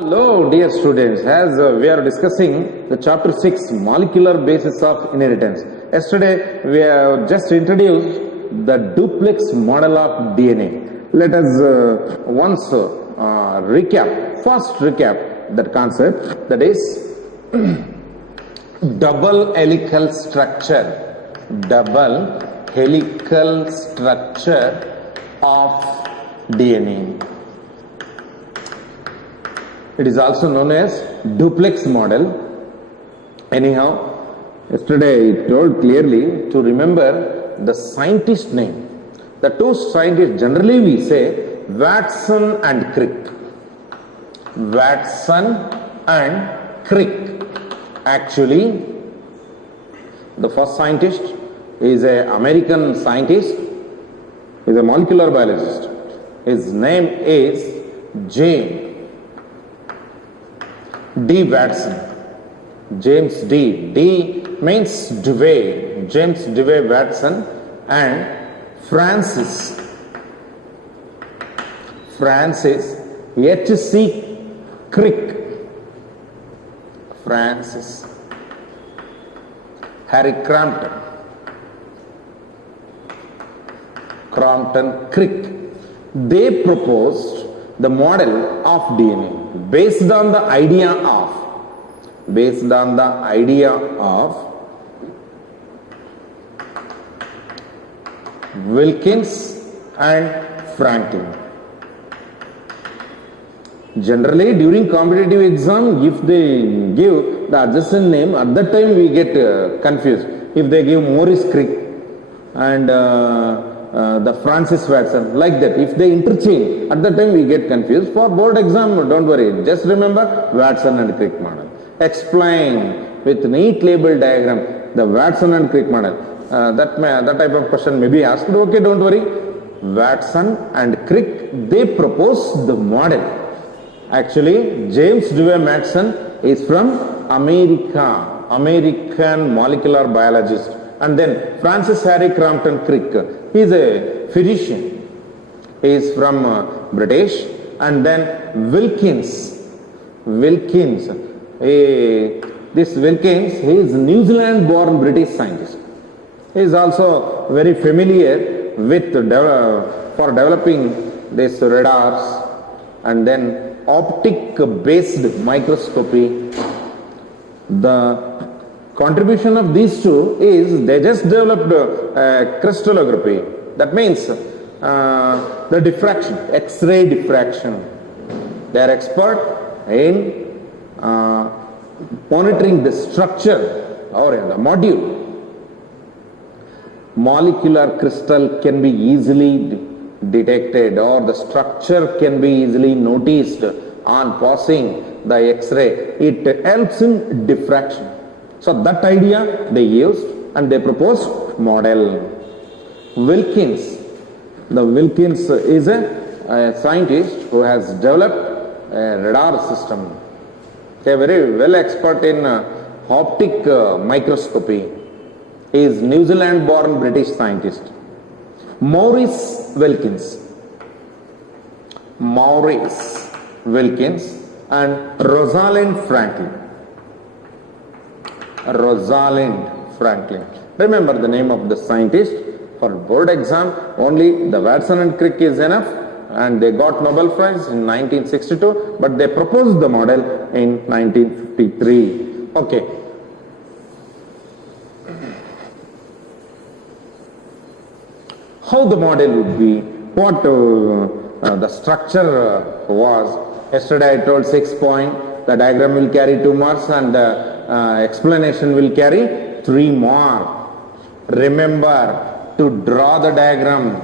Hello, dear students. As we are discussing the chapter 6, molecular basis of inheritance. Yesterday, we have just introduced the duplex model of DNA. Let us once first recap that concept, that is double helical structure. Double helical structure of DNA. It is also known as duplex model. Anyhow, yesterday I told clearly to remember the scientist name. The two scientists generally we say Watson and Crick. Watson and Crick. Actually, the first scientist is an American scientist, is a molecular biologist. His name is James D. Watson. James D. D means Dewey. James Dewey Watson and Francis H.C. Crick. Francis Harry Crompton Crick. They proposed the model of DNA based on the idea of Wilkins and Franklin. Generally, during competitive exam, if they give the adjacent name, at that time we get confused. If they give Maurice Crick and the Francis Watson, like that, if they interchange, at that time we get confused. For board exam, don't worry, just remember Watson and Crick model. Explain with neat label diagram the Watson and Crick model. That type of question may be asked. Okay, don't worry. Watson and Crick, they proposed the model. Actually, James Dewey Watson is from America, American molecular biologist. And then Francis Harry Crompton Crick, he is a physician. He is from British. And then Wilkins, this Wilkins, he is New Zealand born British scientist. He is also very familiar with for developing these radars and then optic based microscopy. The contribution of these two is they just developed crystallography. That means the diffraction, X-ray diffraction. They are expert in monitoring the structure or the module. Molecular crystal can be easily detected or the structure can be easily noticed on passing the X-ray. It helps in diffraction. So that idea they used and they proposed model. Wilkins is a scientist who has developed a radar system. They are very well expert in optic microscopy. He is New Zealand born British scientist. Maurice Wilkins and Rosalind Franklin. Remember the name of the scientist. For board exam, only the Watson and Crick is enough, and they got Nobel Prize in 1962, but they proposed the model in 1953. Okay. How the model would be, what the structure was. Yesterday I told 6 points, the diagram will carry 2 marks and explanation will carry 3 marks. Remember to draw the diagram.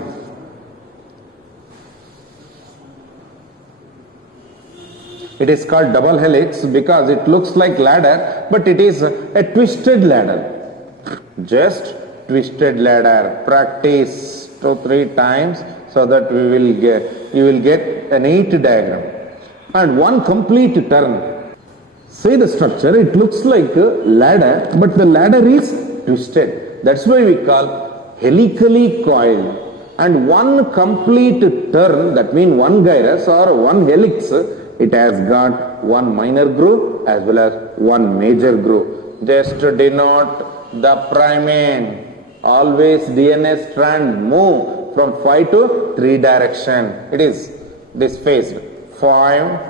It is called double helix because it looks like ladder, but it is a twisted ladder. Just twisted ladder. Practice 2-3 times so that you will get a neat diagram. And one complete turn. See the structure, it looks like a ladder, but the ladder is twisted. That's why we call helically coiled. And one complete turn, that means one gyrus or one helix, It has got one minor groove as well as one major groove. Just denote the primane. Always DNA strand move from 5 to 3 direction. It is this phase 5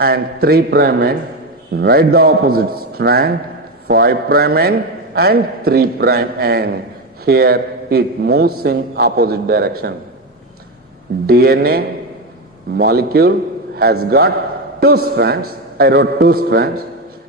and 3 primane. Write the opposite strand 5 primane and 3 prime end. Here it moves in opposite direction. DNA molecule has got 2 strands. I wrote 2 strands.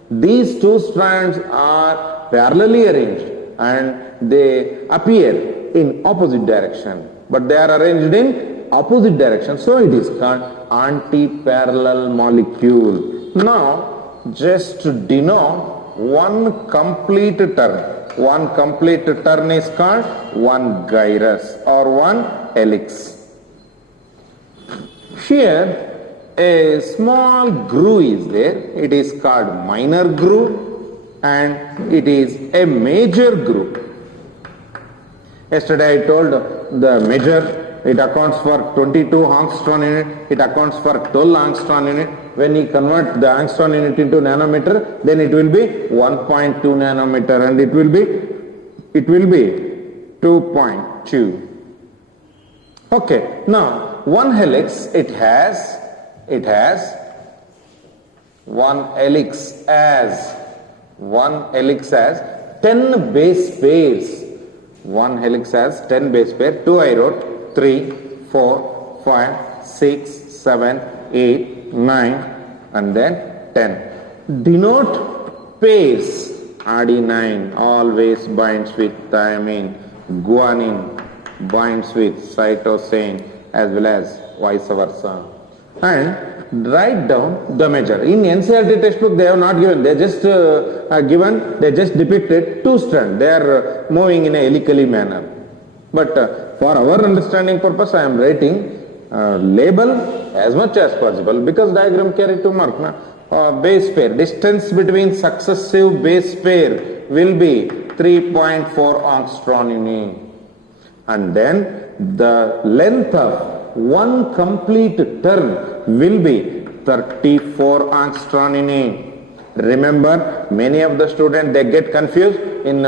These 2 strands are parallelly arranged and they appear in opposite direction, but they are arranged in opposite direction, so it is called anti-parallel molecule. Now just denote one complete turn. One complete turn is called one gyrus or one helix. Here a small groove is there. It is called minor groove and it is a major groove. Yesterday I told the major, it accounts for 22 angstrom unit, it accounts for 12 angstrom unit. When you convert the angstrom unit into nanometer, then it will be 1.2 nanometer and it will be 2.2. Okay, now one helix, it has one helix as 10 base pairs. One helix has 10 base pairs. 2 I wrote 3, 4, 5, 6, 7, 8, 9 and then 10. Denote pairs. Adenine always binds with thymine. Guanine binds with cytosine as well as vice versa. And write down the measure. In NCERT textbook they have not given, they just they just depicted 2 strands. They are moving in a helically manner. But for our understanding purpose I am writing label as much as possible because diagram carry to mark. Base pair, distance between successive base pair will be 3.4 angstrom unit. And then the length of one complete turn will be 34 angstrom unit. Remember, many of the students they get confused in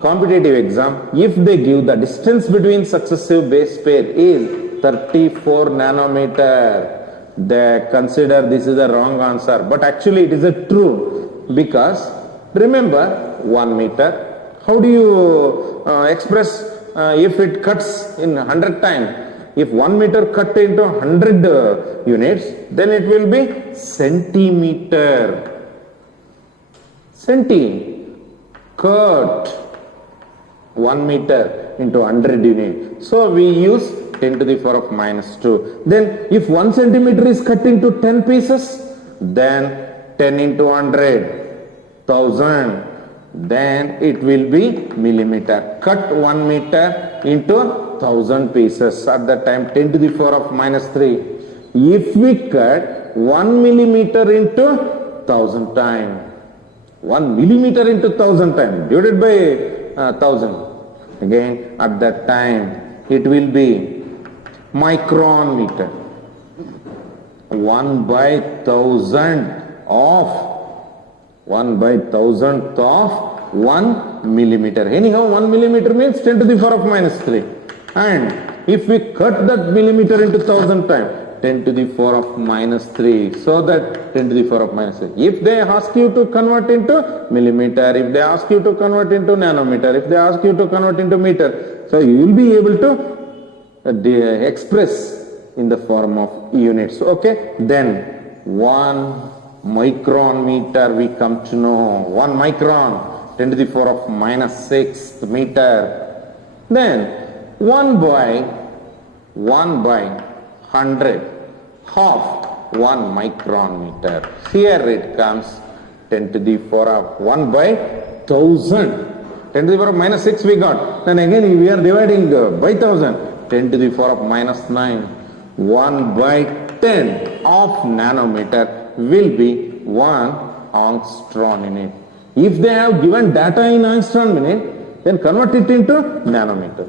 competitive exam. If they give the distance between successive base pair is 34 nanometer, they consider this is the wrong answer. But actually it is a true, because remember 1 meter. How do you express if it cuts in 100 times? If 1 meter cut into 100 units, then it will be centimeter. Cut 1 meter into 100 units. So we use 10 to the power of minus 2. Then if 1 centimeter is cut into 10 pieces, then 10 into 100, 1000. Then it will be millimeter. Cut 1 meter into 1000 pieces. At that time 10 to the power of minus 3. If we cut 1 millimeter into 1000 times, 1 millimeter into 1000 times divided by 1000, again at that time it will be micron meter. 1 by 1000 of 1 millimeter. Anyhow 1 millimeter means 10 to the power of minus 3. And if we cut that millimeter into 1000 times, 10 to the power of minus 3. So that 10 to the power of minus 3. If they ask you to convert into millimeter, if they ask you to convert into nanometer, if they ask you to convert into meter, so you will be able to express in the form of units. Okay, then 1 micron meter we come to know. 1 micron, 10 to the power of minus 6 meter. Then 1 by 100, half 1 micron meter. Here it comes 10 to the power of 1 by 1000. 10 to the power of minus 6 we got. Then again we are dividing by 1000. 10 to the power of minus 9. 1 by 10 of nanometer will be 1 angstrom unit. If they have given data in angstrom unit, then convert it into nanometer.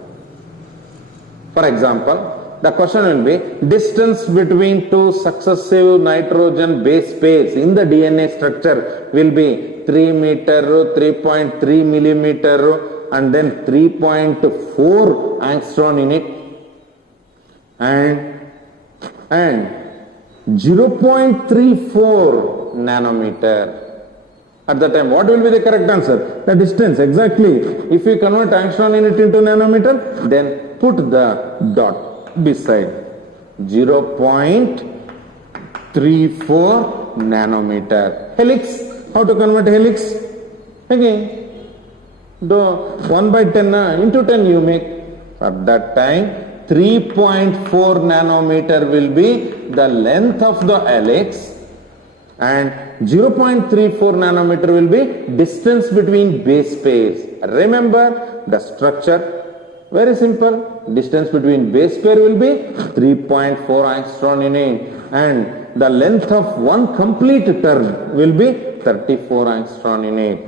For example, The question will be distance between two successive nitrogen base pairs in the DNA structure will be 3 meter, 3.3 millimeter, and then 3.4 angstrom in it, and 0.34 nanometer. At that time, what will be the correct answer? The distance, exactly. If we convert angstrom unit into nanometer, then put the dot beside 0.34 nanometer. Helix, how to convert helix? Again, do 1 by 10 into 10 you make. At that time, 3.4 nanometer will be the length of the helix, and 0.34 nanometer will be distance between base pairs. Remember the structure, very simple. Distance between base pair will be 3.4 angstrom unit, and the length of one complete turn will be 34 angstrom unit.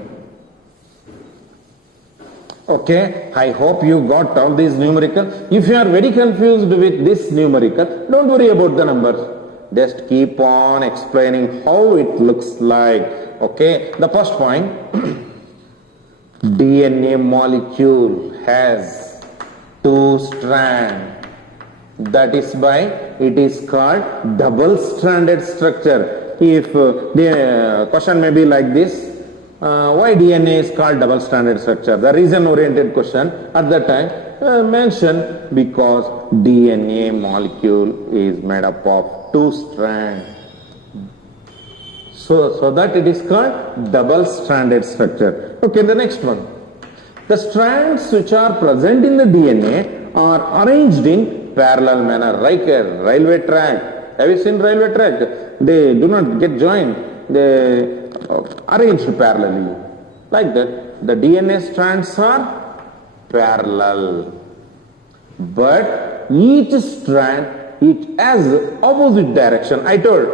Okay, I hope you got all these numerical. If you are very confused with this numerical, don't worry about the numbers. Just keep on explaining how it looks like. Okay, the first point, DNA molecule has 2 strands. That is why it is called double-stranded structure. If the question may be like this, why DNA is called double-stranded structure? The reason-oriented question at that time mentioned because DNA molecule is made up of 2 strands. So that it is called double-stranded structure. Okay, the next one. The strands which are present in the DNA are arranged in parallel manner, like a railway track. Have you seen railway track? They do not get joined. They arranged parallelly. Like that, the DNA strands are parallel. But each strand, it has opposite direction. I told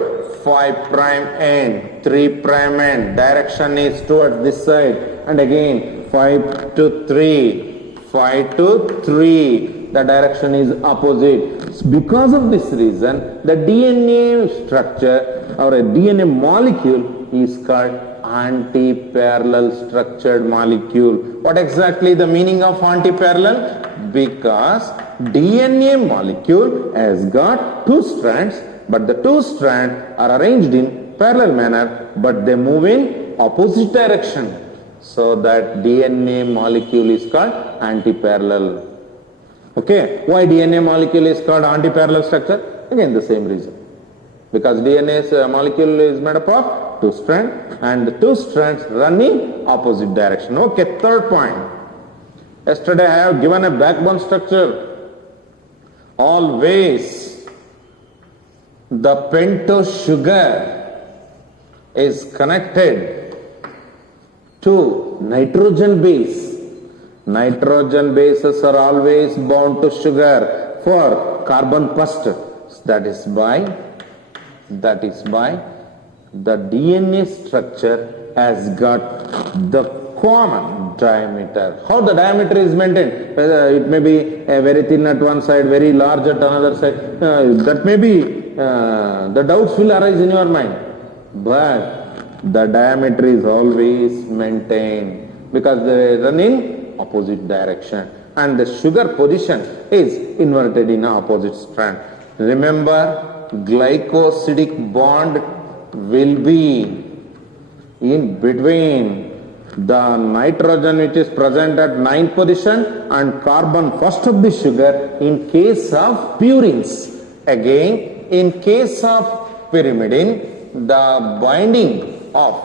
5 prime end, 3 prime end, direction is towards this side, and again 5 to 3, 5 to 3, the direction is opposite. Because of this reason, the DNA structure or a DNA molecule is called anti-parallel structured molecule. What exactly the meaning of anti-parallel? Because DNA molecule has got 2 strands, but the 2 strands are arranged in parallel manner, but they move in opposite direction. So that DNA molecule is called anti-parallel. Okay, why DNA molecule is called anti-parallel structure? Again the same reason. Because DNA's molecule is made up of 2 strands, and the 2 strands run in opposite direction. Okay, third point. Yesterday I have given a backbone structure. Always the pentose sugar is connected to nitrogen base. Nitrogen bases are always bound to sugar for carbon first. That is why the DNA structure has got the common diameter. How the diameter is maintained? It may be very thin at one side, very large at another side. That may be, the doubts will arise in your mind. But the diameter is always maintained because they run in opposite direction, and the sugar position is inverted in opposite strand. Remember, glycosidic bond will be in between the nitrogen which is present at 9th position and carbon first of the sugar in case of purines. Again, in case of pyrimidine, the binding of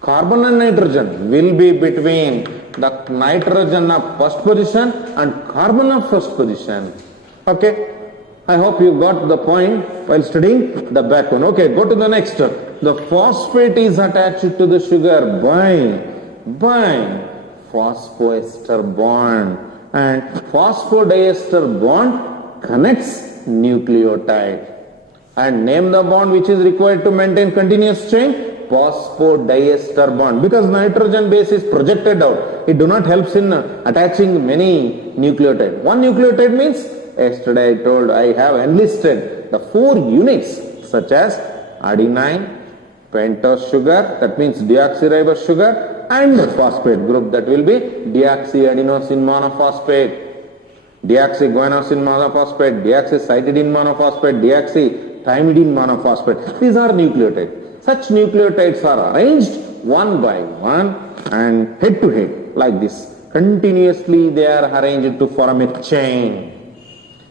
carbon and nitrogen will be between the nitrogen of first position and carbon of first position. Okay, I hope you got the point while studying the backbone. Okay, go to the next. The phosphate is attached to the sugar by phosphoester bond, and phosphodiester bond connects nucleotide. And name the bond which is required to maintain continuous chain. Phosphodiester bond, because nitrogen base is projected out. It do not helps in attaching many nucleotide. One nucleotide means Yesterday I told I have enlisted the 4 units such as adenine, pentose sugar, that means deoxyribose sugar, and phosphate group, that will be deoxyadenosine monophosphate, deoxyguanosine monophosphate, deoxycytidine monophosphate, deoxythymidine monophosphate. These are nucleotides. Such nucleotides are arranged one by one and head to head like this. Continuously they are arranged to form a chain,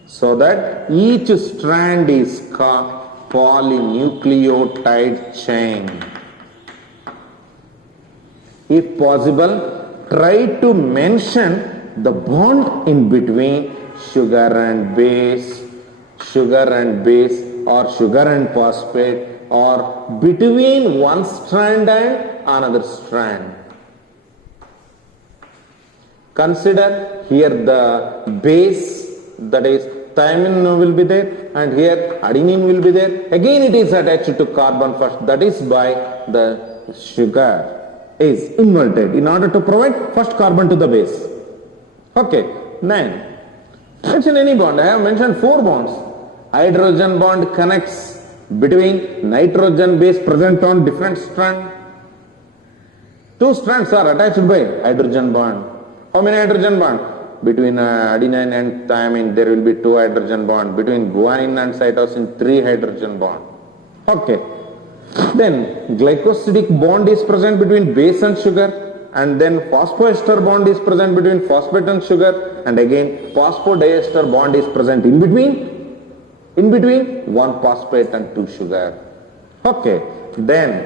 so that each strand is called polynucleotide chain. If possible, try to mention the bond in between sugar and base, or sugar and phosphate, or between one strand and another strand. Consider here the base, that is thymine will be there, and here adenine will be there. Again it is attached to carbon first, that is by the sugar is inverted in order to provide first carbon to the base. Okay, then mention any bond. I have mentioned 4 bonds. Hydrogen bond connects between nitrogen base present on different strand. 2 strands are attached by hydrogen bond. How many hydrogen bond? Between adenine and thymine there will be 2 hydrogen bond. Between guanine and cytosine 3 hydrogen bond. Okay. Then glycosidic bond is present between base and sugar, and then phosphoester bond is present between phosphate and sugar, and again phosphodiester bond is present in between 1 phosphate and 2 sugar. Okay. Then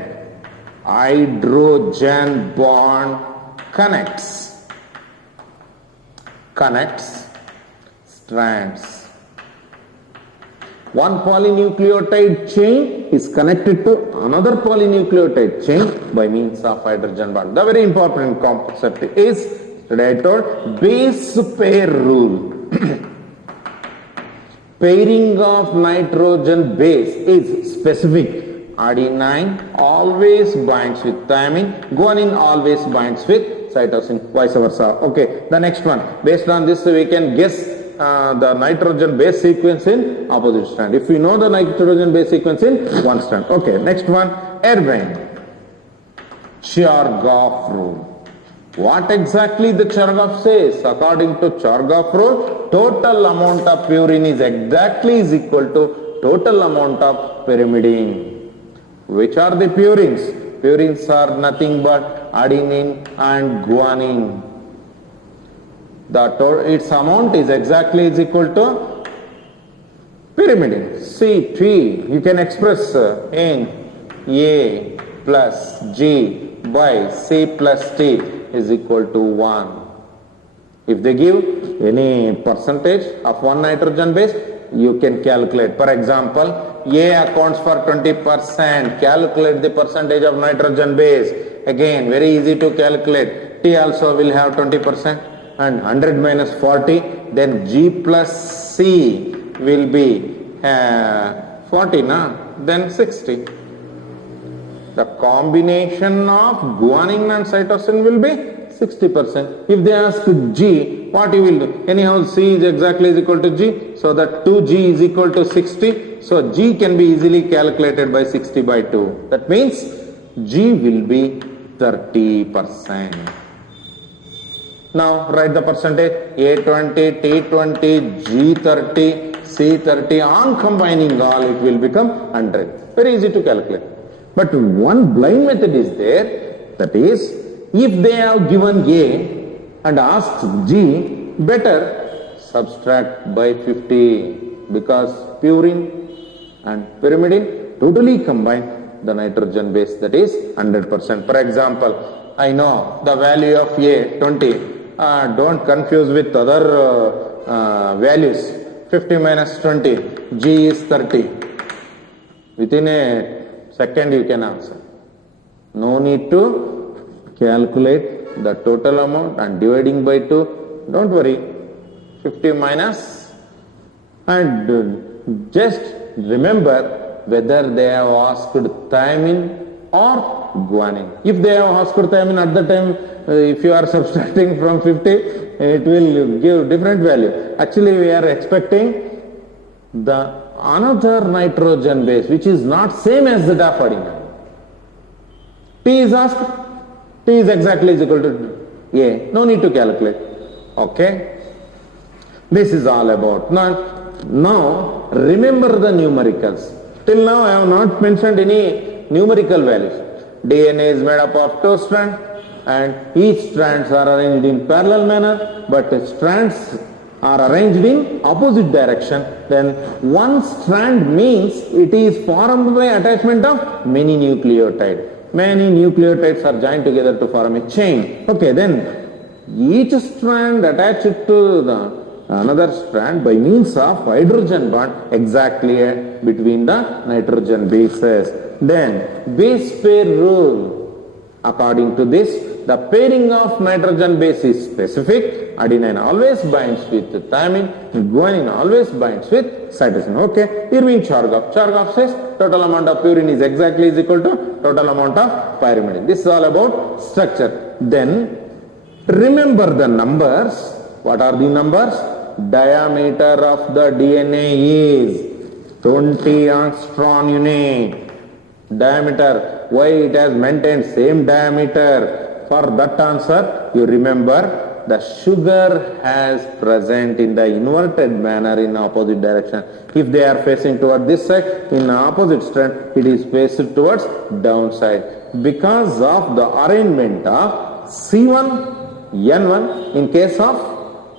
hydrogen bond connects strands. One polynucleotide chain is connected to another polynucleotide chain by means of hydrogen bond. The very important concept is, today I told, base pair rule. Pairing of nitrogen base is specific. Adenine always binds with thymine, guanine always binds with cytosine, vice versa. Okay, the next one. Based on this, we can guess the nitrogen base sequence in opposite strand. If we know the nitrogen base sequence in one strand. Okay, next one, Irving. Chargaff rule. What exactly the Chargaff says? According to Chargaff rule, total amount of purine is exactly equal to total amount of pyrimidine. Which are the purines? Purines are nothing but adenine and guanine. Its amount is exactly equal to pyrimidine. Ct you can express in A plus G by C plus T is equal to 1. If they give any percentage of one nitrogen base, you can calculate. For example, A accounts for 20%. Calculate the percentage of nitrogen base. Again, very easy to calculate. T also will have 20%. And 100 minus 40, then G plus C will be 40, then 60. The combination of guanine and cytosine will be 60%. If they ask G, what you will do? Anyhow, C is exactly equal to G, so that 2G is equal to 60. So G can be easily calculated by 60 by 2. That means G will be 30%. Now write the percentage. A20, T20, G30, C30. On combining all, it will become 100. Very easy to calculate. But one blind method is there. That is, if they have given A and asked G, better subtract by 50, because purine and pyrimidine totally combine the nitrogen base, that is 100%. For example, I know the value of A 20. Don't confuse with other values. 50 minus 20, G is 30. Within a second you can answer. No need to calculate the total amount and dividing by 2. Don't worry. 50 minus, and just remember whether they have asked thymine or guanine. If they have aspartame, at the time, if you are subtracting from 50, it will give different value. Actually, we are expecting the another nitrogen base, which is not same as the dafadenine. T is asked, T is exactly is equal to A. No need to calculate. Okay. This is all about. Now remember the numericals. Till now I have not mentioned any numerical values. DNA is made up of 2 strands and each strands are arranged in parallel manner, but strands are arranged in opposite direction. Then one strand means it is formed by attachment of many nucleotides. Many nucleotides are joined together to form a chain. Okay, then each strand attached to the another strand by means of hydrogen bond exactly between the nitrogen bases. Then base pair rule. According to this, the pairing of nitrogen base is specific. Adenine always binds with thymine, guanine always binds with cytosine. Okay, Irving Chargaff. Chargaff says total amount of purine is exactly is equal to total amount of pyrimidine. This is all about structure. Then remember the numbers. What are the numbers? Diameter of the DNA is 20 angstrom unit. Diameter, why it has maintained same diameter? For that answer, you remember the sugar has present in the inverted manner in opposite direction. If they are facing toward this side, in opposite strand, it is faced towards downside. Because of the arrangement of C1, N1 in case of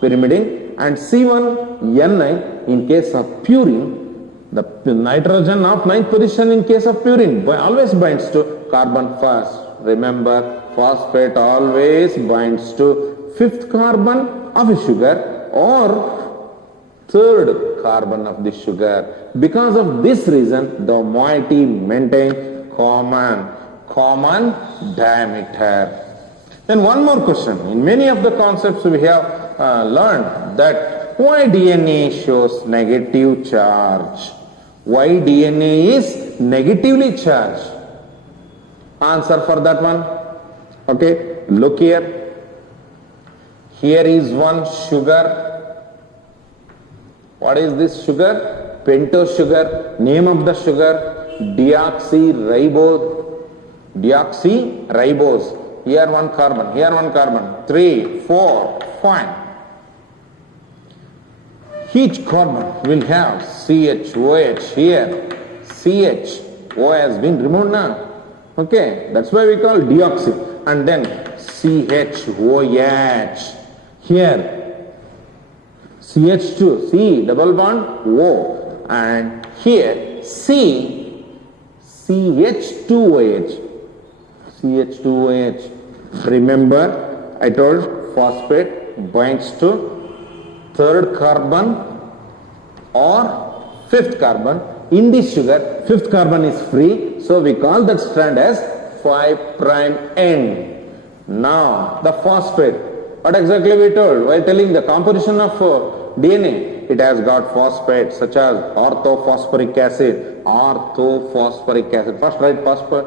pyrimidine and C1, N9 in case of purine, the nitrogen of 9th position in case of purine always binds to carbon first. Remember, phosphate always binds to 5th carbon of a sugar or 3rd carbon of the sugar. Because of this reason, the moiety maintains common diameter. Then one more question. In many of the concepts we have learned that why DNA shows negative charge? Why DNA is negatively charged? Answer for that one. Okay, look here. Here is one sugar. What is this sugar? Pentose sugar. Name of the sugar, deoxyribose. Deoxyribose. Here one carbon, here one carbon. 3, 4, 5. Each carbon will have CHOH here. CHO has been removed now. Okay, that's why we call deoxy. And then CHOH. Here CH2, C double bond O. And here C CH2OH. CH2OH. Remember, I told phosphate binds to 3rd carbon or 5th carbon. In this sugar, 5th carbon is free, so we call that strand as 5' end. Now, the phosphate, what exactly we told? While telling the composition of DNA, it has got phosphates such as orthophosphoric acid. Orthophosphoric acid. First write phosphate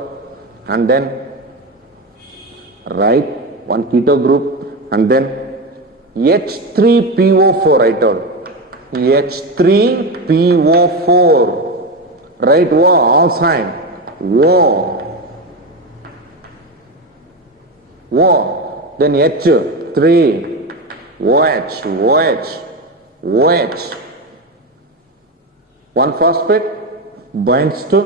and then write one keto group and then H3PO4 I told. H3PO4. Write O, all sign. O. Then H3. OH. One phosphate binds to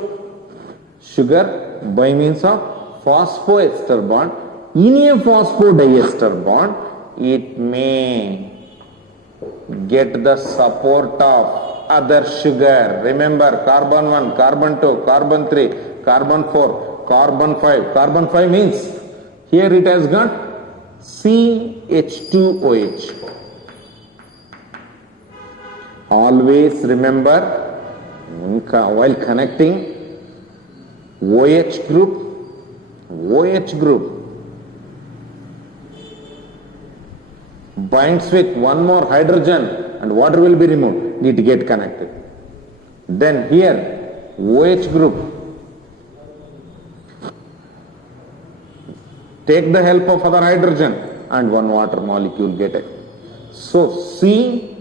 sugar by means of phosphoester bond. In a phosphodiester bond, it may get the support of other sugar. Remember, carbon 1, carbon 2, carbon 3, carbon 4, carbon 5. Carbon 5 means here it has got CH2OH. Always remember, while connecting OH group binds with one more hydrogen and water will be removed, it get connected. Then here OH group take the help of other hydrogen and one water molecule get it. So C,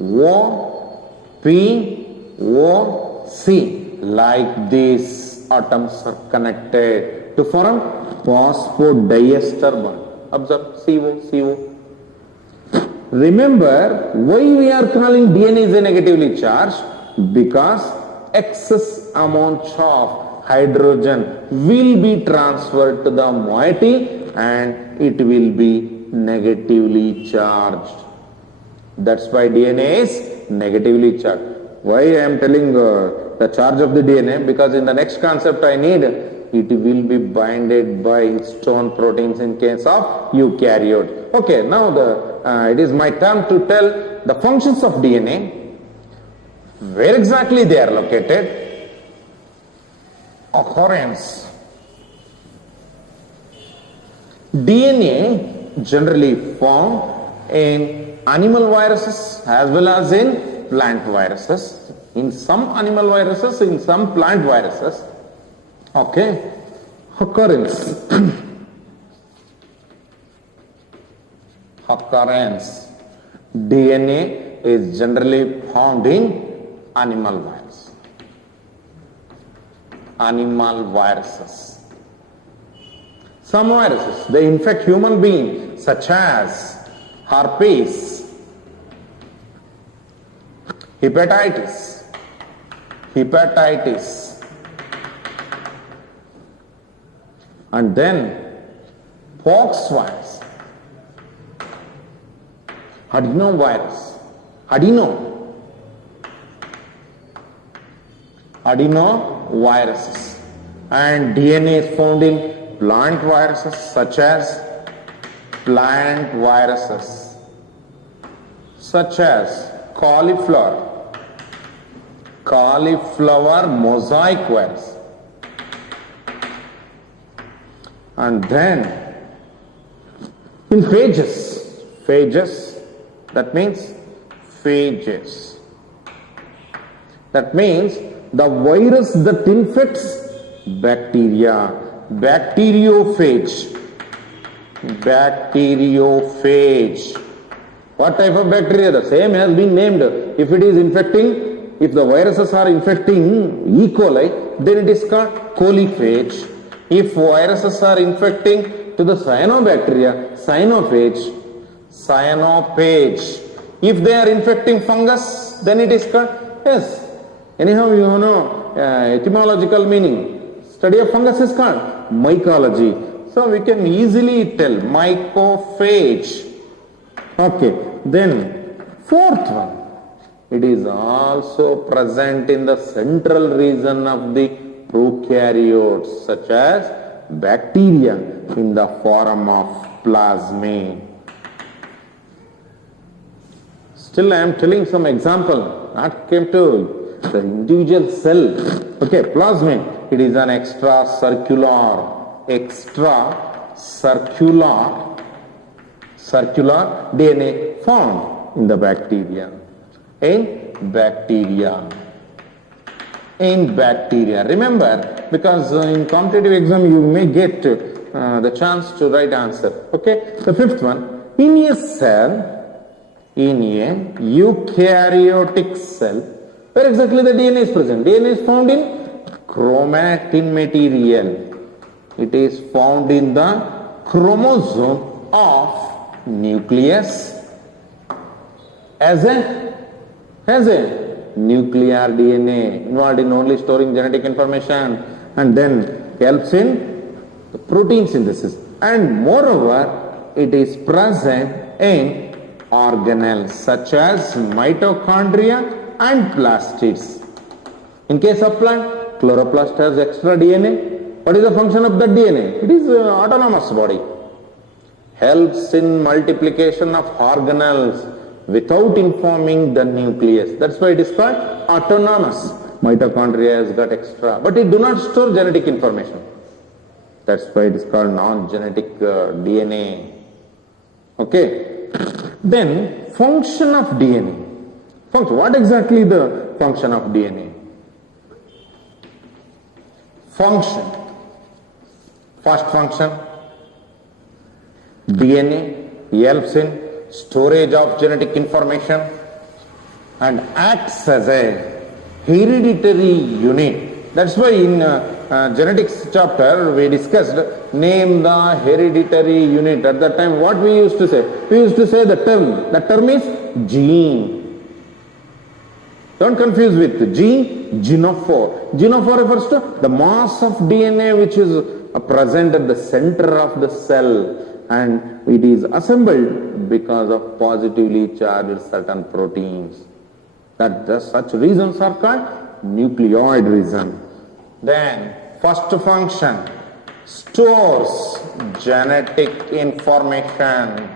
O, P, O, C. Like these atoms are connected to form phosphodiester bond. Observe CO, CO. Remember why we are calling DNA is a negatively charged? Because excess amount of hydrogen will be transferred to the moiety and it will be negatively charged. That's why DNA is negatively charged. Why I am telling the charge of the DNA? Because in the next concept I need, it will be binded by stone proteins in case of eukaryote. Okay, now it is my turn to tell the functions of DNA, where exactly they are located, occurrence. DNA generally found in animal viruses as well as in plant viruses. In some animal viruses, in some plant viruses. Okay, occurrence. Occurrence. DNA is generally found in animal virus. Animal viruses. Some viruses, they infect human beings, such as herpes, hepatitis, and then pox virus, adenovirus, adenoviruses, and DNA is found in plant viruses such as cauliflower mosaic virus, and then in phages, that means the virus that infects bacteria, bacteriophage. What type of bacteria? The same has been named. If it is infecting, if the viruses are infecting E. coli, then it is called coliphage. If viruses are infecting to the cyanobacteria, cyanophage. If they are infecting fungus, then it is called, yes. Anyhow, you know etymological meaning. Study of fungus is called mycology. So we can easily tell mycophage. Okay, then fourth one. It is also present in the central region of the prokaryotes, such as bacteria in the form of plasmid. Still I am telling some example, not came to the individual cell. Okay, plasmid, it is an extracircular DNA found in the bacteria. In bacteria. Remember, because in competitive exam you may get the chance to write answer. Okay, the fifth one, in a cell, in a eukaryotic cell, where exactly the DNA is present? DNA is found in chromatin material. It is found in the chromosome of nucleus as a nuclear DNA involved in only storing genetic information, and then helps in the protein synthesis. And moreover, it is present in organelles such as mitochondria and plastids. In case of plant, chloroplast has extra DNA. What is the function of that DNA? It is autonomous body. Helps in multiplication of organelles without informing the nucleus. That's why it is called autonomous. Mitochondria has got extra, but it do not store genetic information. That's why it is called non-genetic DNA. Okay. Then function of DNA. Function. What exactly the function of DNA? Function. First function, DNA helps in storage of genetic information and acts as a hereditary unit. That's why in genetics chapter we discussed name the hereditary unit. At that time what we used to say? We used to say the term is gene. Don't confuse with gene, genophore. Genophore refers to the mass of DNA which is present at the center of the cell, and it is assembled because of positively charged certain proteins. Such reasons are called nucleoid reason. Then first function, stores genetic information.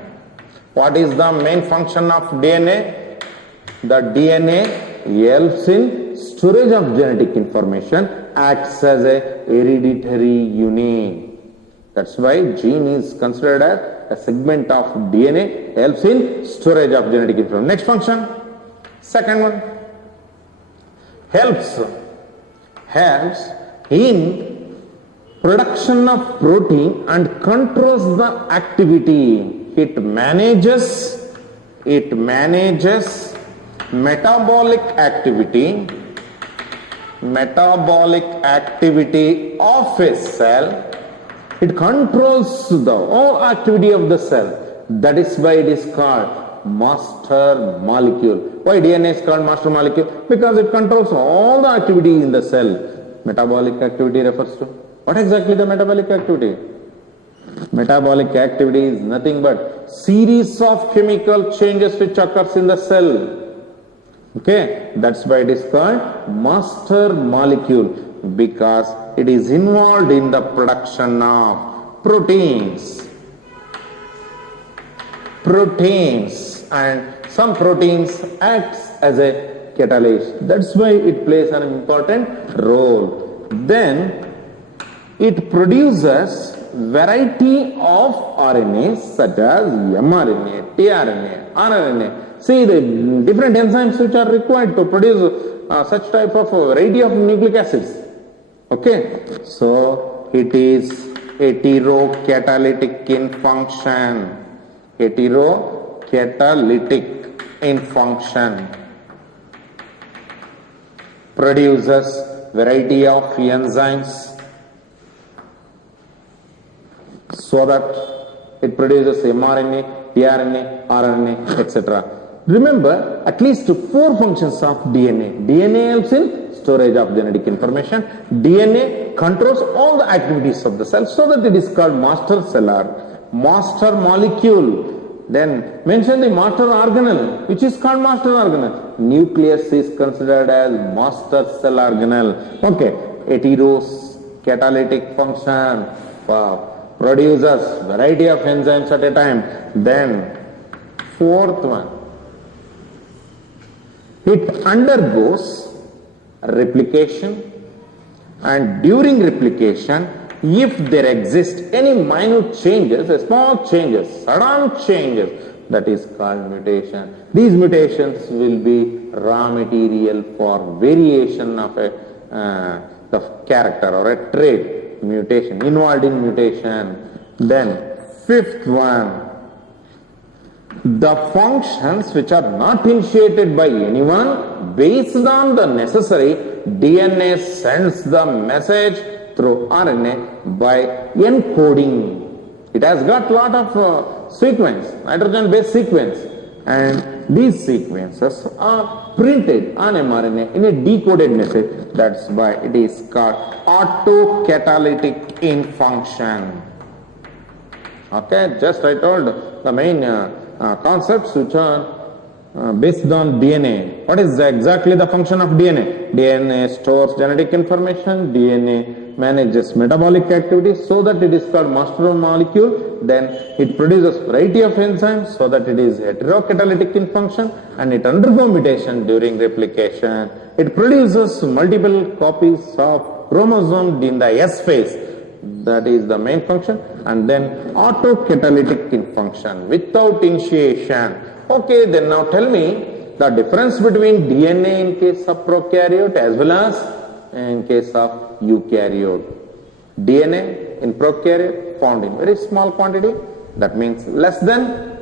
What is the main function of DNA? The DNA helps in storage of genetic information, acts as a hereditary unit. That's why gene is considered as a segment of DNA, helps in storage of genetic information. Next function, second one, helps in production of protein and controls the activity. It manages metabolic activity of a cell. It controls the whole activity of the cell. That is why it is called master molecule. Why DNA is called master molecule? Because it controls all the activity in the cell. Metabolic activity refers to what exactly the metabolic activity? Metabolic activity is nothing but series of chemical changes which occurs in the cell. Okay, that's why it is called master molecule, because it is involved in the production of proteins, and some proteins acts as a catalyst. That's why it plays an important role. Then it produces variety of RNAs such as mRNA, tRNA, RNA. See the different enzymes which are required to produce such type of variety of nucleic acids. Okay, so it is heterocatalytic in function. Heterocatalytic in function. Produces variety of enzymes so that it produces mRNA, tRNA, RNA, etc. Remember, at least 4 functions of DNA. DNA helps in storage of genetic information. DNA controls all the activities of the cell, so that it is called master molecule. Then mention the master organelle, which is called master organelle. Nucleus is considered as master cell organelle. Okay, heterocatalytic function. Produces variety of enzymes at a time. Then fourth one, it undergoes replication, and during replication, if there exist any minute changes, small changes, sudden changes, that is called mutation. These mutations will be raw material for variation of a the character or a trait. Mutation, involved in mutation. Then fifth one, the functions which are not initiated by anyone, based on the necessary, DNA sends the message through RNA by encoding. It has got lot of sequence, nitrogen based sequence, and these sequences are printed on mRNA in a decoded message. That's why it is called autocatalytic in function. Okay, just I told the main concepts which are based on DNA. What is exactly the function of DNA? DNA stores genetic information, DNA manages metabolic activity, so that it is called master molecule. Then it produces variety of enzymes, so that it is heterocatalytic in function, and it undergoes mutation during replication. It produces multiple copies of chromosome in the S phase. That is the main function. And then autocatalytic in function without initiation. Okay, then now tell me the difference between DNA in case of prokaryote as well as in case of eukaryote. DNA in prokaryote found in very small quantity, That means less than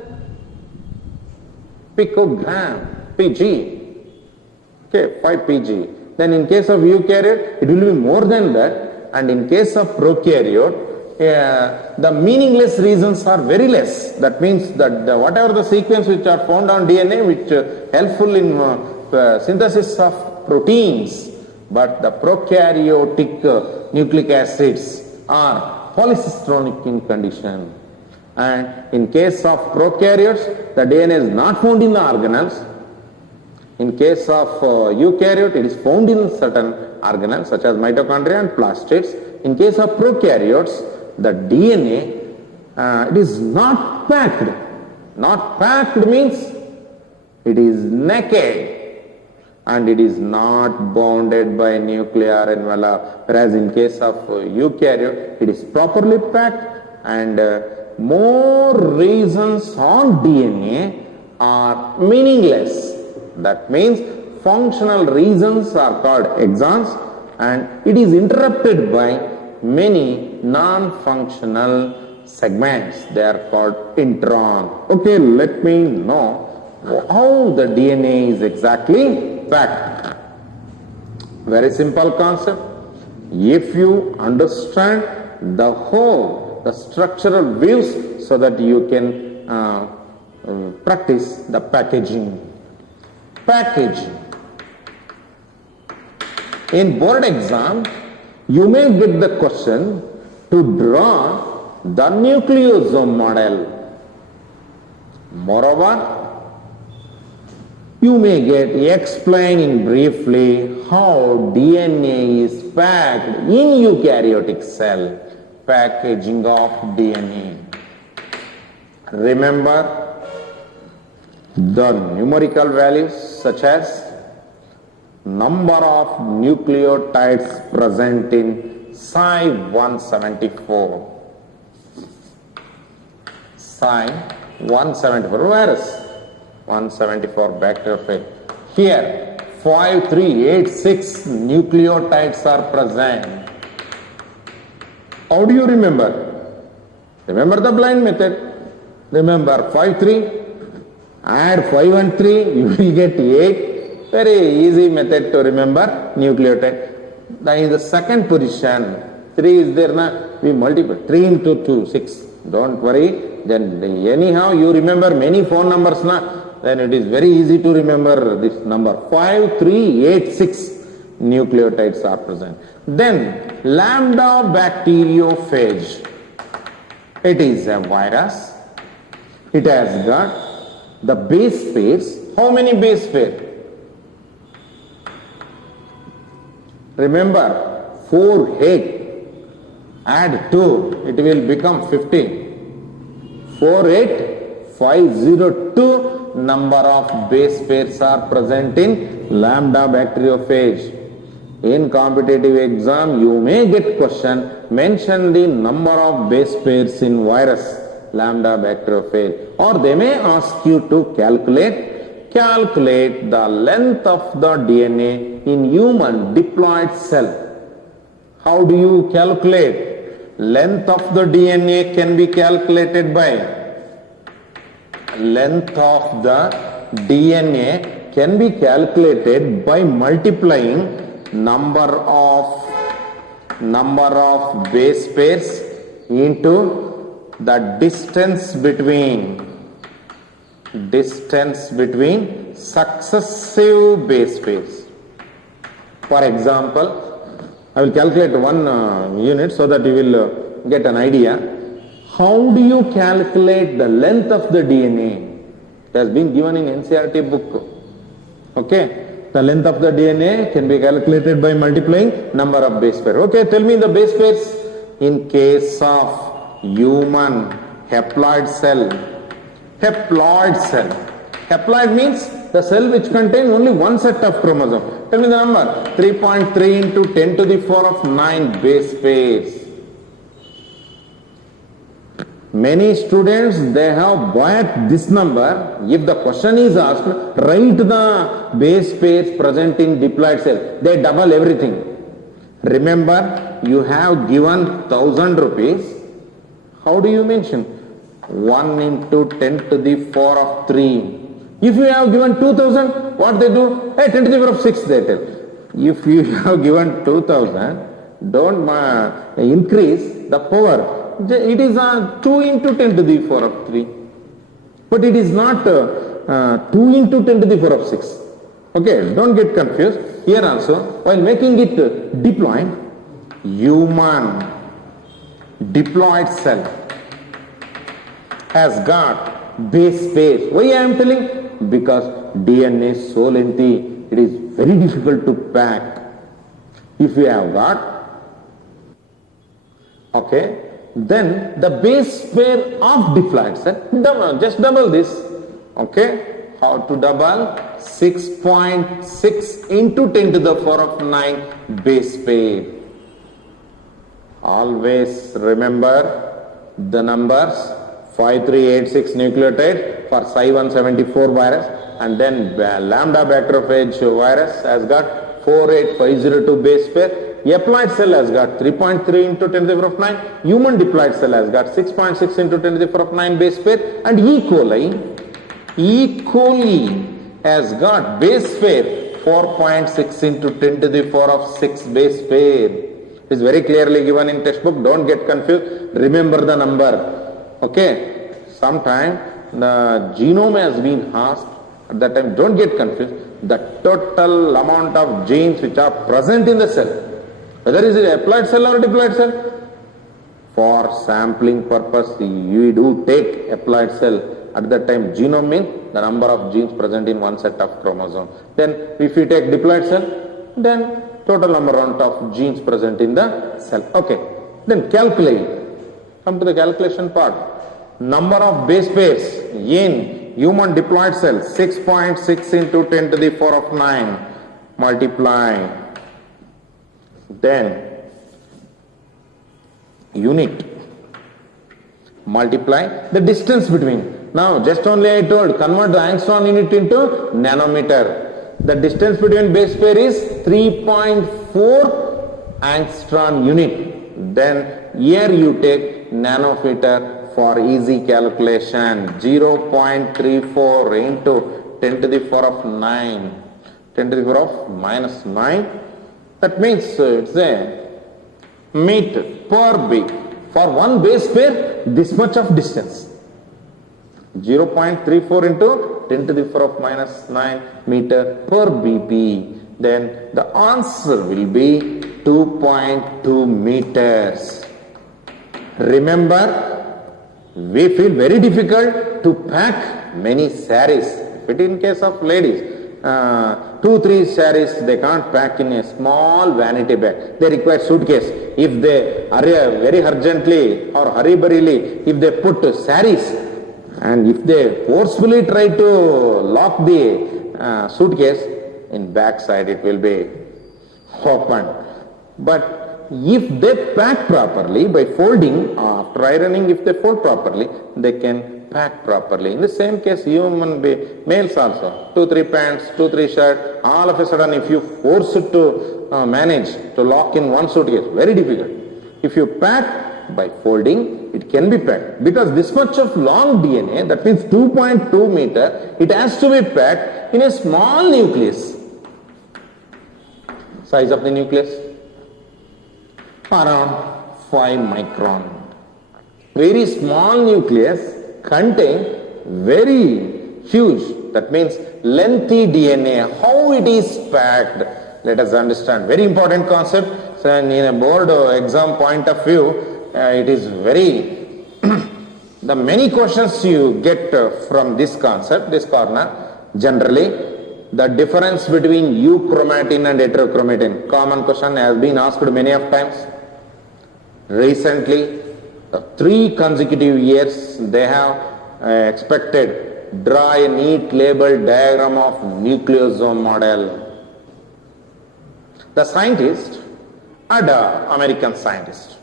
picogram, Pg. Okay, 5 Pg. Then in case of eukaryote, it will be more than that. And in case of prokaryote, the meaningless regions are very less. That means that whatever the sequence which are found on DNA, which helpful in synthesis of proteins, but the prokaryotic nucleic acids are polycistronic in condition. And in case of prokaryotes, the DNA is not found in the organelles. In case of eukaryote, it is found in certain organelles such as mitochondria and plastids. In case of prokaryotes, the DNA, it is not packed. Not packed means it is naked and it is not bounded by nuclear envelope. Whereas in case of eukaryote, it is properly packed, and more regions on DNA are meaningless. That means functional regions are called exons, and it is interrupted by many non-functional segments. They are called intron. Okay, let me know how the DNA is exactly packed. Very simple concept. If you understand the whole, the structural views, so that you can practice the packaging. Packaging. In board exam, you may get the question to draw the nucleosome model. Moreover, you may get explaining briefly how DNA is packed in eukaryotic cell. Packaging of DNA. Remember the numerical values such as number of nucleotides present in Psi 174. Psi 174 virus, 174 bacteriophage. Here 5386 nucleotides are present. How do you remember? Remember the blind method. Remember 5, 3, add 5 and 3, you will get 8. Very easy method to remember nucleotide. Then in the second position, 3 is there na, we multiply. 3 into 2, 6. Don't worry. Then anyhow you remember many phone numbers na, then it is very easy to remember this number. 5, 3, 8, 6 nucleotides are present. Then lambda bacteriophage. It is a virus. It has got the base pairs. How many base pairs? Remember 4, 8. Add 2. It will become 15. 4, 8, 5, 0, 2 number of base pairs are present in lambda bacteriophage. In competitive exam, you may get question, mention the number of base pairs in virus, lambda bacteriophage. Or they may ask you to calculate the length of the DNA in human diploid cell. How do you calculate? Length of the DNA can be calculated by multiplying number of base pairs into the distance between successive base pairs. For example, I will calculate one unit so that you will get an idea. How do you calculate the length of the DNA? It has been given in NCERT book. Okay. The length of the DNA can be calculated by multiplying number of base pairs. Okay, tell me the base pairs. In case of human haploid cell. Haploid means the cell which contains only one set of chromosomes. Tell me the number. 3.3 into 10 to the power of 9 base pairs. Many students, they have bought this number. If the question is asked, write the base pairs present in diploid cell. They double everything. Remember, you have given 1000 rupees. How do you mention? 1 into 10 to the power of 3. If you have given 2000, what they do? Hey, 10 to the power of 6 they tell. If you have given 2000, don't increase the power. It is 2 into 10 to the power of 3. But it is not 2 into 10 to the power of 6. Okay, don't get confused. Here also, while making it diploid, human diploid cell has got base pairs. Why I am telling? Because DNA is so lengthy, it is very difficult to pack. If you have got, okay, then the base pair of diploid cell, just double this. Okay, how to double? 6.6 into 10 to the power of 9 base pair. Always remember the numbers. 5386 nucleotide for Cy174 virus, and then lambda bacteriophage virus has got 48502 base pair. Haploid cell has got 3.3 into 10 to the power of 9. Human diploid cell has got 6.6 into 10 to the power of 9 base pair. And E. coli has got base pair 4.6 into 10 to the power of 6 base pair. It is very clearly given in textbook. Don't get confused. Remember the number. Okay, sometime the genome has been asked. At that time, don't get confused. The total amount of genes which are present in the cell, whether it is a haploid cell or a diploid cell, for sampling purpose, you do take haploid cell. At that time, genome means the number of genes present in one set of chromosomes. Then, if you take diploid cell, then total amount of genes present in the cell. Okay, then calculate. Come to the calculation part. Number of base pairs in human diploid cell, 6.6 into 10 to the power of 9, multiply, then unit, multiply the distance between. Now, just only I told, convert the angstrom unit into nanometer. The distance between base pair is 3.4 angstrom unit. Then here you take nanometer for easy calculation. 0.34 into 10 to the power of 9, 10 to the power of minus 9. That means it's a meter per beat. For one base pair, this much of distance. 0.34 into 10 to the power of minus 9 meter per BP. Then the answer will be 2.2 meters. Remember, we feel very difficult to pack many saris. But in case of ladies, 2-3 saris they can't pack in a small vanity bag. They require suitcase. If they hurry very urgently or hurry-burriedly, if they put saris and if they forcefully try to lock the suitcase, in back side it will be open. But if they pack properly by folding, after ironing, if they fold properly, they can pack properly. In the same case, human males also, 2-3 pants, 2-3 shirts, all of a sudden if you force it to manage to lock in one suitcase, very difficult. If you pack by folding, it can be packed. Because this much of long DNA, that means 2.2 meter, it has to be packed in a small nucleus. Size of the nucleus? Around 5 micron. Very small nucleus contain very huge, that means lengthy DNA. How it is packed? Let us understand. Very important concept. So in a board exam point of view, it is very the many questions you get from this concept, this corner, generally the difference between euchromatin and heterochromatin. Common question has been asked many of times. Recently, 3 consecutive years, they have expected draw a neat label diagram of nucleosome model. The scientist, American scientist,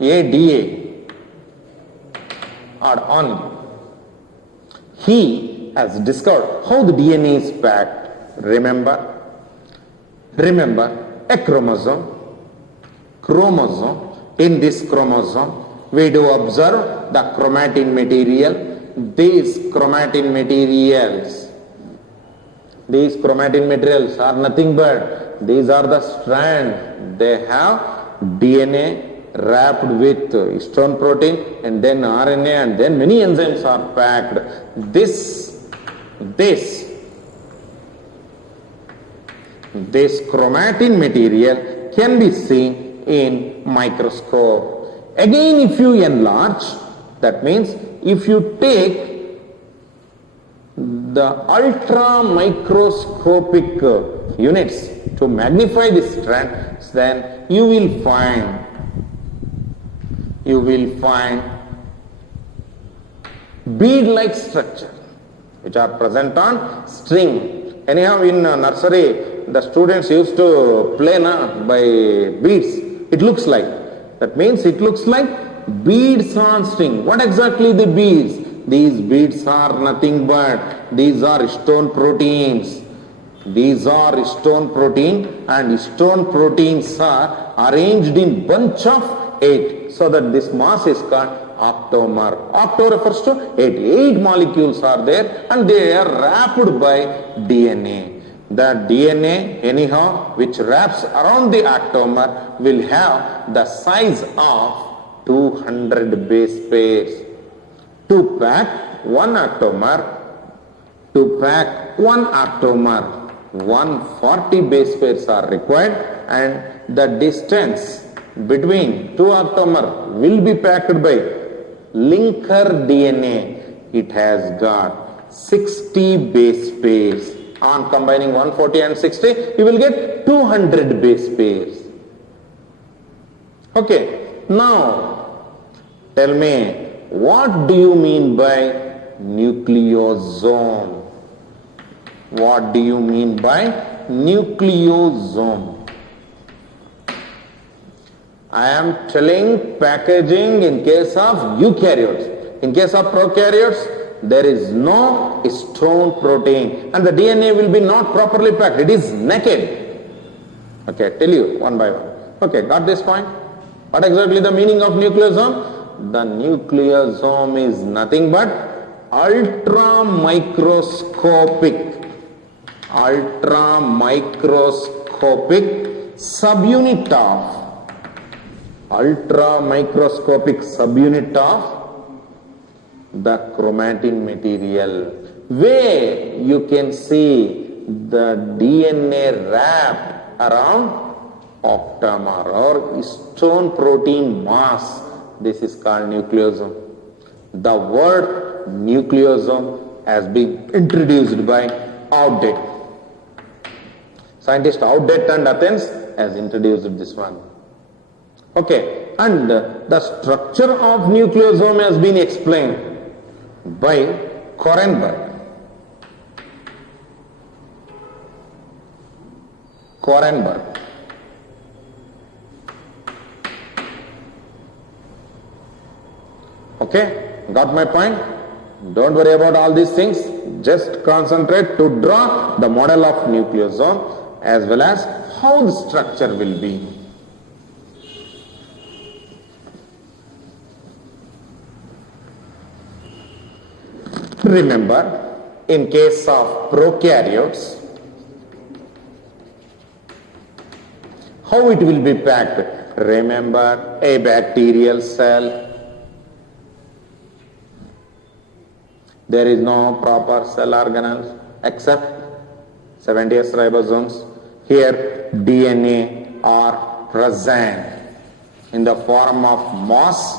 ADA, he has discovered how the DNA is packed. Remember, a chromosome. In this chromosome, we do observe the chromatin material. These chromatin materials are nothing but, these are the strands. They have DNA wrapped with histone protein and then RNA and then many enzymes are packed. This chromatin material can be seen in microscope. Again, if you enlarge, that means if you take the ultra microscopic units to magnify this strand, then you will find bead-like structure which are present on string. Anyhow, in nursery, the students used to play by beads. It looks like. That means it looks like beads on string. What exactly the beads? These beads are nothing but, these are histone proteins. These are histone protein, and histone proteins are arranged in bunch of 8. So that this mass is called octomer. Octo refers to 8. 8 molecules are there and they are wrapped by DNA. The DNA anyhow which wraps around the octomer will have the size of 200 base pairs. To pack one octomer, 140 base pairs are required, and the distance between two octomer will be packed by linker DNA. It has got 60 base pairs. On combining 140 and 60, you will get 200 base pairs. Okay, now tell me, what do you mean by nucleosome? What do you mean by nucleosome? I am telling packaging in case of eukaryotes. In case of prokaryotes, there is no histone protein and the DNA will be not properly packed. It is naked. Okay, tell you one by one. Okay, got this point? What exactly the meaning of nucleosome? The nucleosome is nothing but ultra microscopic subunit of the chromatin material, where you can see the DNA wrapped around octamer or histone protein mass. This is called nucleosome. The word nucleosome has been introduced by Audet. Scientist Audet and Athens has introduced this one. Okay, and the structure of nucleosome has been explained by Korenberg. Okay, got my point? Don't worry about all these things. Just concentrate to draw the model of nucleosome as well as how the structure will be. Remember, in case of prokaryotes, how it will be packed? Remember, a bacterial cell. There is no proper cell organelles except 70S ribosomes. Here, DNA are present in the form of moss.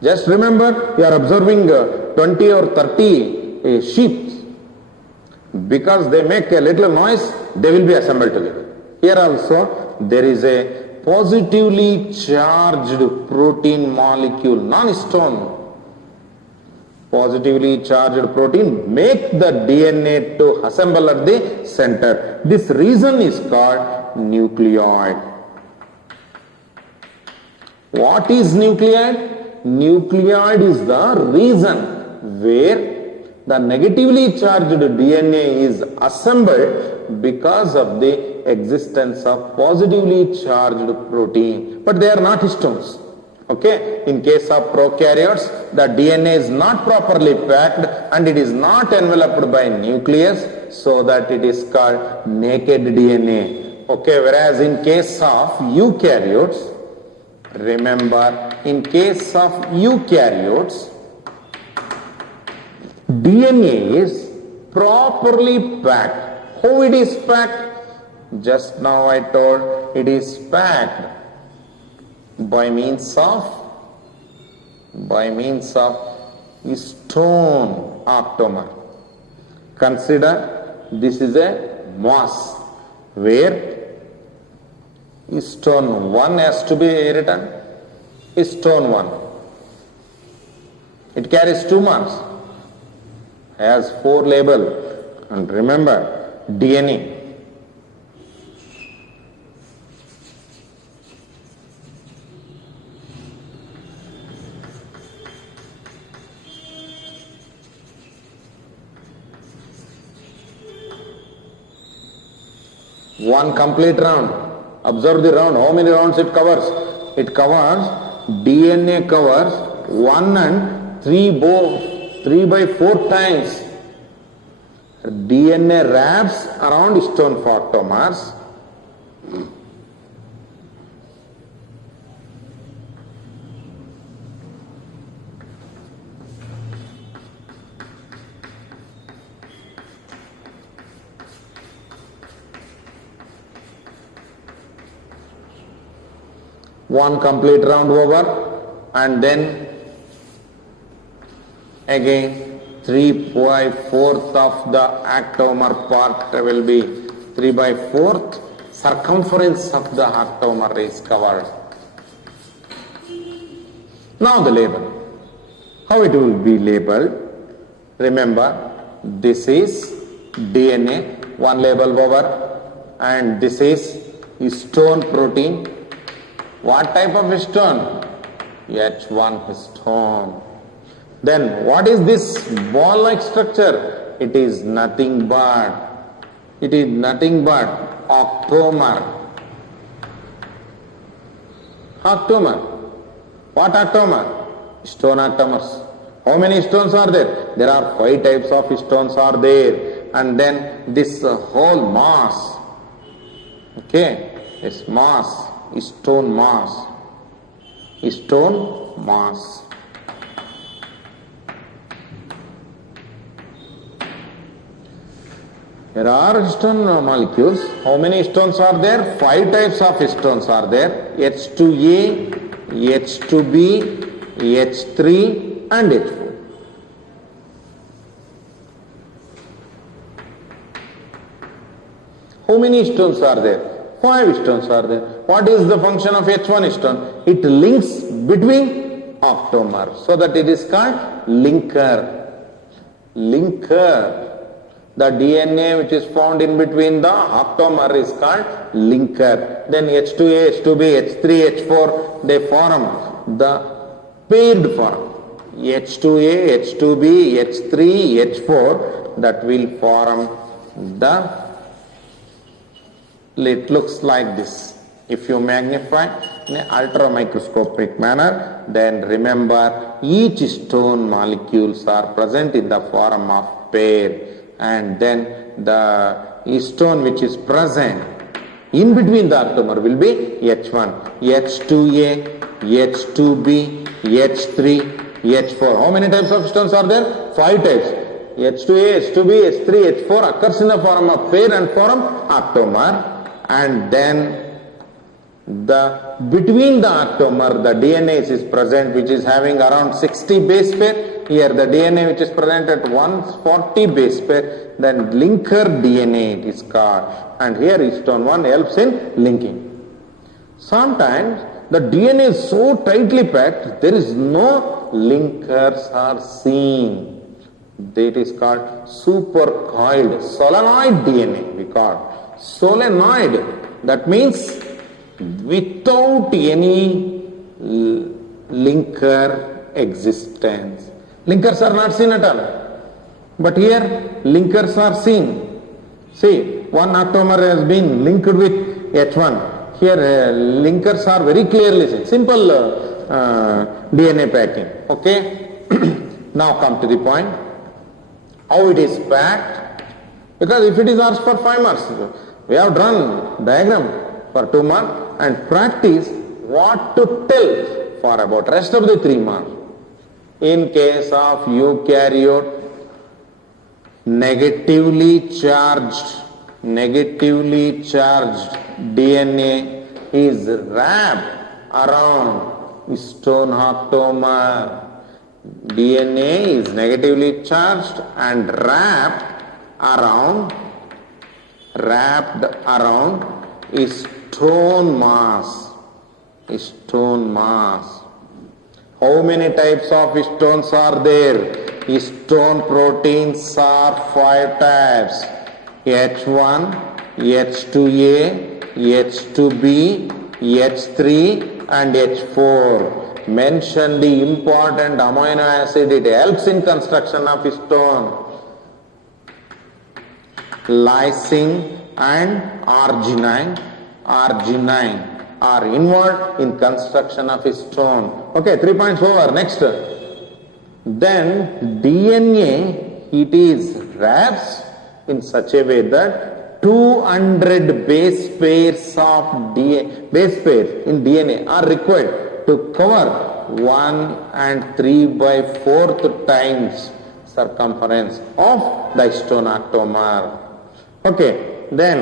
Just remember, you are observing 20 or 30 sheep. Because they make a little noise, they will be assembled together. Here also, there is a positively charged protein molecule, non-histone. Positively charged protein make the DNA to assemble at the center. This region is called nucleoid. What is nucleoid? Nucleoid is the region where the negatively charged DNA is assembled because of the existence of positively charged protein. But they are not histones. Okay, in case of prokaryotes, the DNA is not properly packed and it is not enveloped by nucleus, so that it is called naked DNA. Okay, whereas in case of eukaryotes, remember, in case of eukaryotes, DNA is properly packed. How it is packed? Just now I told it is packed by means of stone octamer. Consider this is a moss where stone 1 has to be written. Stone 1. It carries 2 marks. Has 4 label. And remember, DNA. One complete round. Observe the round. How many rounds it covers? It covers, DNA covers 1 and 3 by 4 times. DNA wraps around stone octamers. One complete round over, and then again 3 by 4th of the octamer part will be 3 by 4th circumference of the octamer is covered. Now the label. How it will be labeled? Remember, this is DNA, one label over, and this is stone protein. What type of stone? H1 stone. Then what is this ball-like structure? It is nothing but octamer. Octamer. What octamer? Stone octamers. How many stones are there? There are 5 types of stones are there. And then this whole mass. Okay, this mass. Stone mass. There are stone molecules. How many stones are there? 5 types of stones are there. H2A, H2B, H3 and H4. How many stones are there? 5 stones are there. What is the function of H1 stone? It links between octamer, so that it is called linker. The DNA which is found in between the octamer is called linker. Then H2A, H2B, H3, H4, they form the paired form. H2A, H2B, H3, H4, that will form the, it looks like this. If you magnify in an ultra microscopic manner, then remember each stone molecules are present in the form of pair, and then the stone which is present in between the octamer will be H1, H2A, H2B, H3, H4. How many types of stones are there? 5 types. H2A, H2B, H3, H4 occurs in the form of pair and form octamer. And then between the octamer the DNA is present, which is having around 60 base pair. Here the DNA which is present at 140 base pair, then linker DNA it is called, and here histone 1 helps in linking. Sometimes the DNA is so tightly packed there is no linkers are seen. That is called supercoiled solenoid DNA. We call solenoid. That means without any linker existence. Linkers are not seen at all. But here linkers are seen. See, one octamer has been linked with H1. Here linkers are very clearly seen. Simple DNA packing. Okay. Now come to the point. How it is packed? Because if it is asked for 5 marks, we have drawn diagram for 2 marks and practice what to tell for about rest of the 3 marks. In case of eukaryote, negatively charged DNA is wrapped around histone octamer. DNA is negatively charged and wrapped around histone mass. How many types of histones are there? Histone proteins are 5 types: H1, H2A, H2B, H3 and H4. Mention the important amino acid. It helps in construction of histone. Lysine and arginine are involved in construction of histone. Okay, 3 points over. Next. Then DNA, it is wraps in such a way that 200 base pairs in DNA are required to cover 1 and 3/4 times circumference of the histone octamer. Okay, then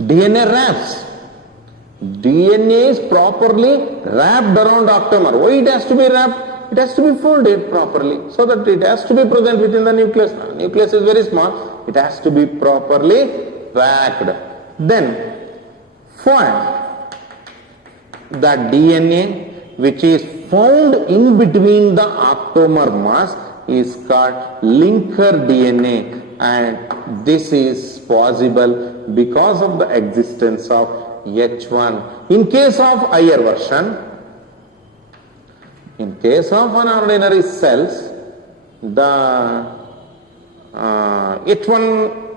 DNA wraps. DNA is properly wrapped around octamer. Why it has to be wrapped? It has to be folded properly so that it has to be present within the nucleus. Now, nucleus is very small. It has to be properly packed. Then, find the DNA which is found in between the octamer mass is called linker DNA, and this is possible because of the existence of H1. In case of higher version, in case of an ordinary cells, the H1,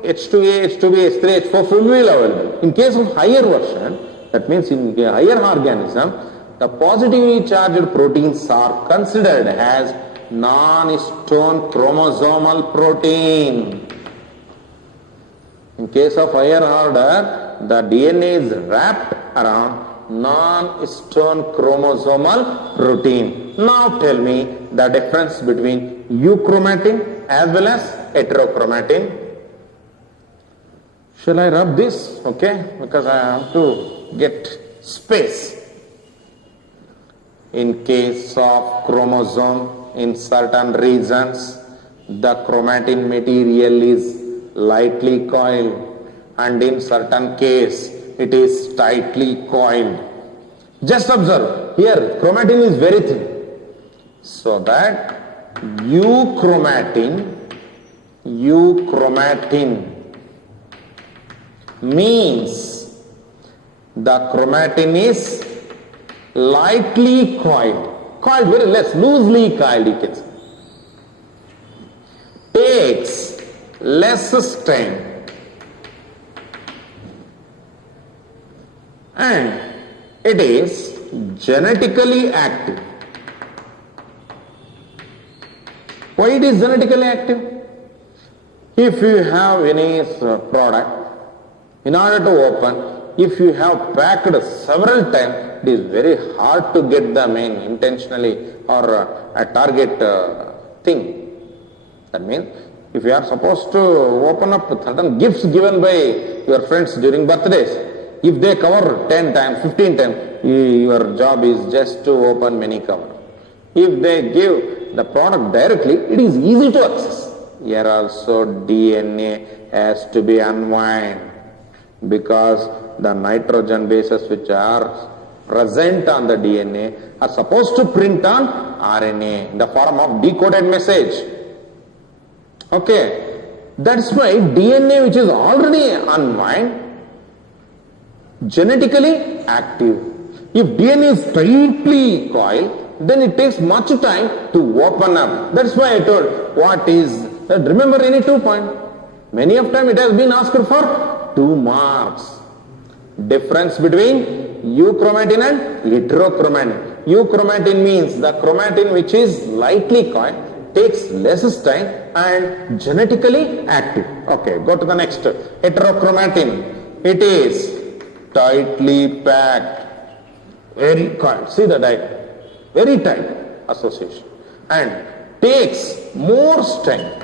H2A, H2B, H3, H4 will be available. In case of higher version, that means in a higher organism, the positively charged proteins are considered as non-histone chromosomal protein. In case of higher order, the DNA is wrapped around non-histone chromosomal protein. Now tell me the difference between euchromatin as well as heterochromatin. Shall I rub this? Okay, because I have to get space. In case of chromosome, in certain regions, the chromatin material is lightly coiled, and in certain case, it is tightly coiled. Just observe, here chromatin is very thin, so that euchromatin means the chromatin is lightly coiled, very less, loosely coiled, you can say. Takes less strain and it is genetically active. Why it is genetically active? If you have any product, in order to open, if you have packed several times, it is very hard to get the main intentionally or a target thing. That means if you are supposed to open up certain gifts given by your friends during birthdays, if they cover 10 times, 15 times, your job is just to open many cover. If they give the product directly, it is easy to access. Here also DNA has to be unwound because the nitrogen bases which are present on the DNA are supposed to print on RNA in the form of decoded message. Okay, that's why DNA which is already unwound, genetically active. If DNA is tightly coiled, then it takes much time to open up. That's why I told what is, remember any 2 point. Many of time it has been asked for 2 marks. Difference between euchromatin and heterochromatin. Euchromatin means the chromatin which is lightly coiled, takes less strain and genetically active. Okay, go to the next. Heterochromatin. It is tightly packed, very coiled. See the diagram. Very tight association. And takes more strain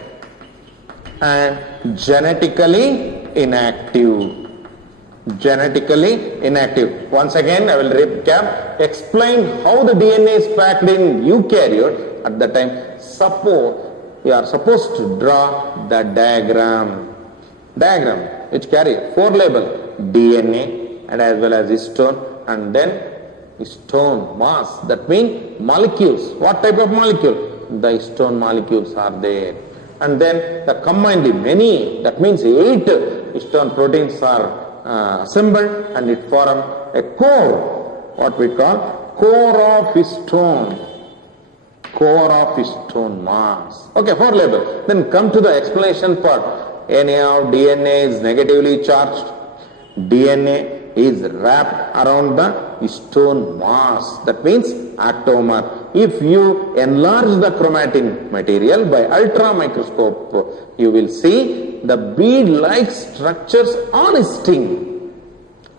and genetically inactive. Genetically inactive. Once again, I will recap, explain how the DNA is packed in eukaryote. At the time, suppose you are supposed to draw the diagram which carry 4 label, DNA and as well as histone, and then histone mass, that means molecules. What type of molecule? The histone molecules are there. And then the combined many, that means 8 histone proteins are assembled and it form a core, what we call core of histone. Core of histone mass. Okay, 4 label. Then come to the explanation part. Anyhow, DNA is negatively charged. DNA is wrapped around the histone mass. That means atomer. If you enlarge the chromatin material by ultra microscope, you will see the bead-like structures on histine.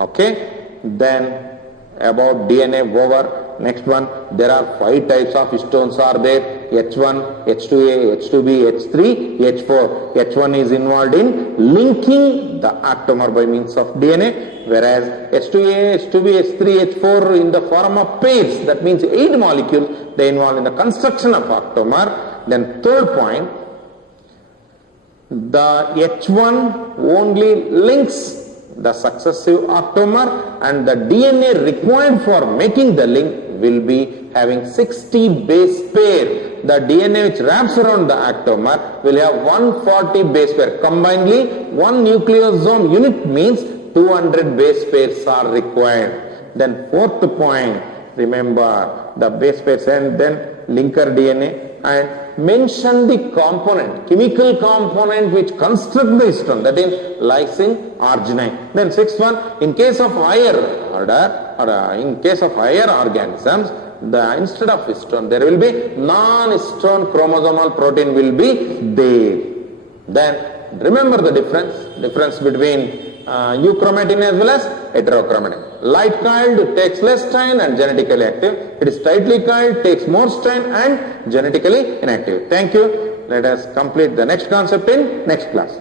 Okay, then about DNA over. Next one, there are 5 types of histones are there. H1, H2A, H2B, H3, H4. H1 is involved in linking the atomer by means of DNA, whereas H2A, H2B, H3, H4 in the form of pairs, that means 8 molecules, they involve in the construction of atomer. Then third point, the H1 only links the successive atomer and the DNA required for making the link will be having 60 base pair. The DNA which wraps around the atomer will have 140 base pair. Combinedly, 1 nucleosome unit means 200 base pairs are required. Then fourth point, remember the base pairs and then linker DNA, and mention the component, chemical component which construct the histone, that is lysine, arginine. Then sixth one, in case of higher order or in case of higher organisms, instead of histone there will be non-histone chromosomal protein will be there. Then remember the difference between euchromatin as well as heterochromatin. Light coiled takes less strain and genetically active. It is tightly coiled, takes more strain and genetically inactive. Thank you. Let us complete the next concept in next class.